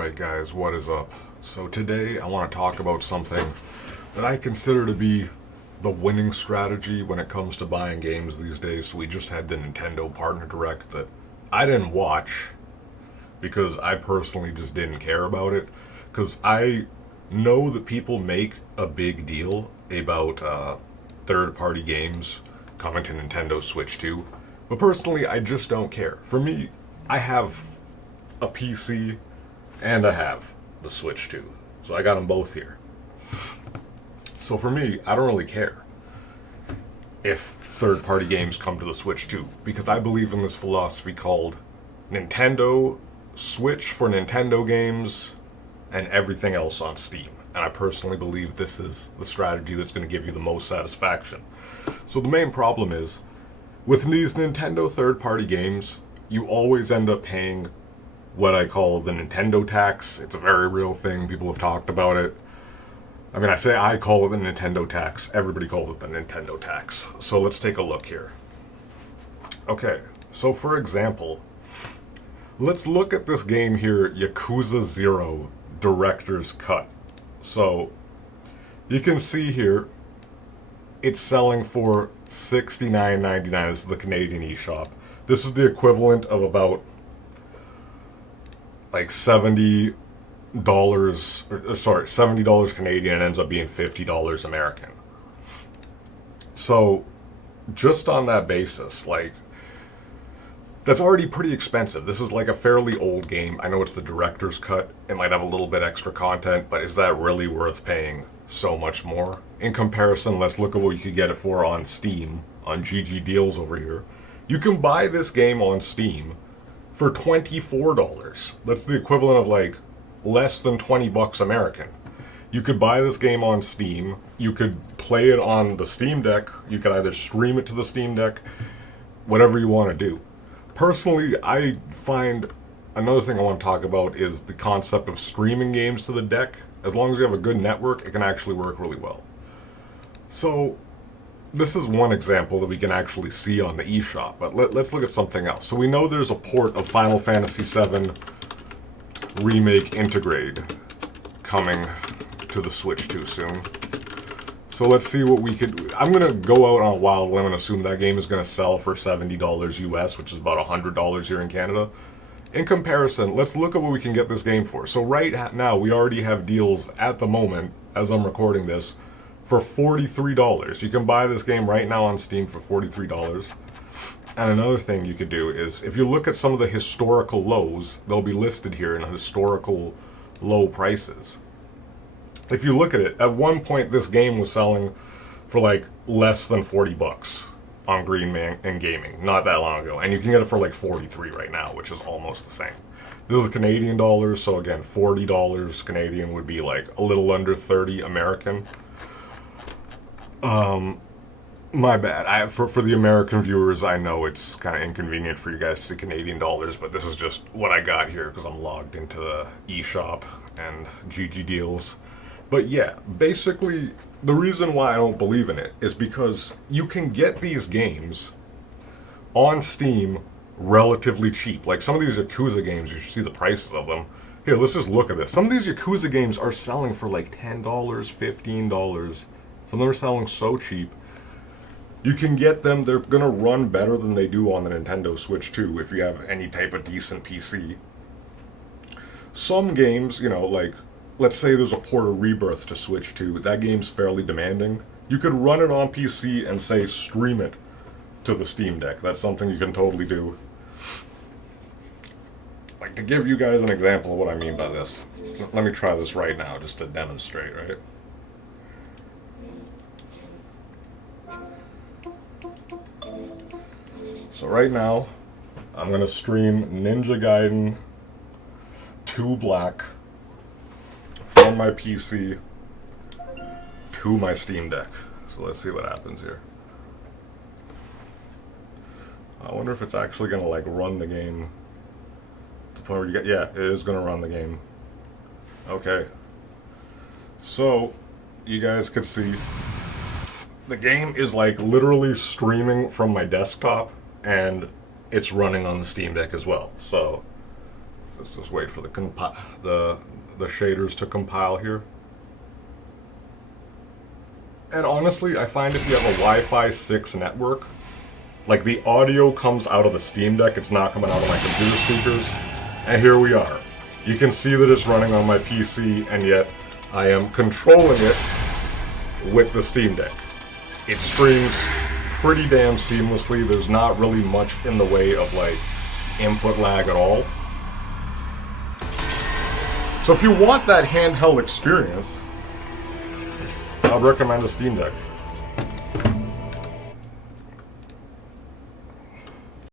Alright guys, what is up? So today I want to talk about something that I consider to be the winning strategy when it comes to buying games these days. So we just had the Nintendo Partner Direct that I didn't watch because I personally just didn't care about it. Because I know that people make a big deal about third-party games coming to Nintendo Switch 2. But personally, I just don't care. For me, I have a PC and I have the Switch 2. So I got them both here. So for me, I don't really care if third-party games come to the Switch 2, because I believe in this philosophy called Nintendo Switch for Nintendo games and everything else on Steam. And I personally believe this is the strategy that's going to give you the most satisfaction. So the main problem is, with these Nintendo third-party games, you always end up paying what I call the Nintendo tax. It's a very real thing. People have talked about it. I mean, I call it the Nintendo tax. Everybody calls it the Nintendo tax. So let's take a look here. Okay, so for example, let's look at this game here, Yakuza 0 Director's Cut. So you can see here, it's selling for $69.99. This is the Canadian eShop. This is the equivalent of about like $70 Canadian, and ends up being $50 American. So just on that basis, like, that's already pretty expensive. This is like a fairly old game. I know it's the director's cut. It might have a little bit extra content, but is that really worth paying so much more? In comparison, let's look at what you could get it for on Steam, on GG Deals over here. You can buy this game on Steam for $24. That's the equivalent of like less than $20 American. You could buy this game on Steam. You could play it on the Steam Deck. You could either stream it to the Steam Deck, whatever you want to do. Personally, I find another thing I want to talk about is the concept of streaming games to the deck. As long as you have a good network, it can actually work really well. So this is one example that we can actually see on the eShop, but let's look at something else. So we know there's a port of Final Fantasy VII Remake Integrate coming to the Switch 2 soon. So let's see what we could... I'm going to go out on a wild limb and assume that game is going to sell for $70 US, which is about $100 here in Canada. In comparison, let's look at what we can get this game for. So right now, we already have deals at the moment, as I'm recording this, for $43. You can buy this game right now on Steam for $43. And another thing you could do is, if you look at some of the historical lows, they'll be listed here in historical low prices. If you look at it, at one point this game was selling for like less than $40 on Green Man and Gaming, not that long ago. And you can get it for like $43 right now, which is almost the same. This is Canadian dollars, so again, $40 Canadian would be like a little under $30 American. My bad. For the American viewers, I know it's kind of inconvenient for you guys to see Canadian dollars, but this is just what I got here because I'm logged into the eShop and GG Deals. But yeah, basically, the reason why I don't believe in it is because you can get these games on Steam relatively cheap. Like some of these Yakuza games, you should see the prices of them. Here, let's just look at this. Some of these Yakuza games are selling for like $10, $15. Some of them are selling so cheap. You can get them, they're going to run better than they do on the Nintendo Switch 2 if you have any type of decent PC. Some games, you know, like, let's say there's a port of Rebirth to Switch 2. That game's fairly demanding. You could run it on PC and, say, stream it to the Steam Deck. That's something you can totally do. Like, to give you guys an example of what I mean by this, let me try this right now just to demonstrate, right? So right now, I'm going to stream Ninja Gaiden 2 Black from my PC to my Steam Deck. So let's see what happens here. I wonder if it's actually going to like run the game to the point where you get... Yeah, it is going to run the game. Okay. So, you guys could see the game is like literally streaming from my desktop, and it's running on the Steam Deck as well. So Let's just wait for the shaders to compile here. And honestly, I find if you have a Wi-Fi 6 network, like the audio comes out of the Steam Deck, it's not coming out of my computer speakers. And here we are. You can see that it's running on my PC, and yet I am controlling it with the Steam Deck. It streams pretty damn seamlessly. There's not really much in the way of like input lag at all. So if you want that handheld experience, I'd recommend a Steam Deck.